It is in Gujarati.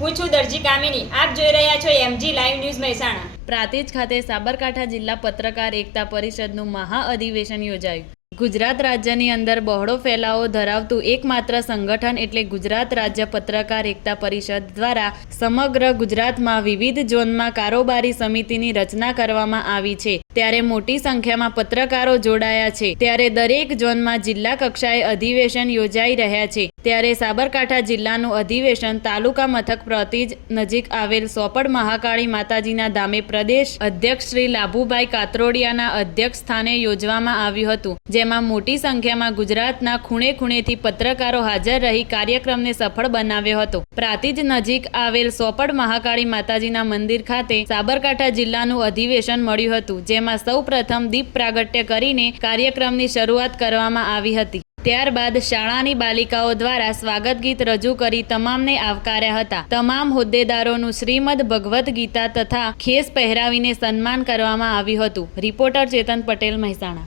હું દરજી કામિની. આપ જોઈ રહ્યા છો MG live news Mehsana. Prantij ખાતે સાબરકાંઠા જિલ્લા પત્રકાર એકતા પરિષદનું મહાઅધિવેશન યોજાયું. ગુજરાત રાજ્યની અંદર બહોળો ફેલાવો ધરાવતું એકમાત્ર સંગઠન એટલે ગુજરાત રાજ્ય પત્રકાર એકતા પરિષદ દ્વારા સમગ્ર ગુજરાતમાં વિવિધ ઝોનમાં કારોબારી સમિતિની રચના કરવામાં આવી છે. ત્યારે મોટી સંખ્યામાં પત્રકારો જોડાયા છે. ત્યારે દરેક ઝોનમાં જિલ્લા કક્ષાએ અધિવેશન યોજાઈ રહ્યા છે. ત્યારે સાબરકાંઠા જિલ્લાનું અધિવેશન તાલુકા મથક પ્રતિજ નજીક આવેલ સોપડ મહાકાળી માતાજીના ધામે પ્રદેશ અધ્યક્ષ શ્રી લાભુભાઈ કાત્રોડિયાના અધ્યક્ષ સ્થાને યોજવામાં આવ્યું હતું. જેમાં મોટી સંખ્યામાં ગુજરાતના ખૂણે ખૂણેથી પત્રકારો હાજર રહી કાર્યક્રમને સફળ બનાવ્યો હતો. પ્રાતિજ નજીક આવેલ સોપડ મહાકાળી માતાજીના મંદિર ખાતે સાબરકાંઠા જિલ્લાનું અધિવેશન મળ્યું હતું જેમાં સૌ પ્રથમ દીપ પ્રાગટ્ય કરીને કાર્યક્રમની શરૂઆત કરવામાં આવી હતી. ત્યારબાદ શાળાની બાલિકાઓ દ્વારા સ્વાગત ગીત રજૂ કરી તમામને આવકાર્યા હતા. તમામ હોદ્દેદારોનું શ્રીમદ ભગવદ્ ગીતા તથા ખેસ પહેરાવીને સન્માન કરવામાં આવ્યું હતું. રિપોર્ટર ચેતન પટેલ મહેસાણા.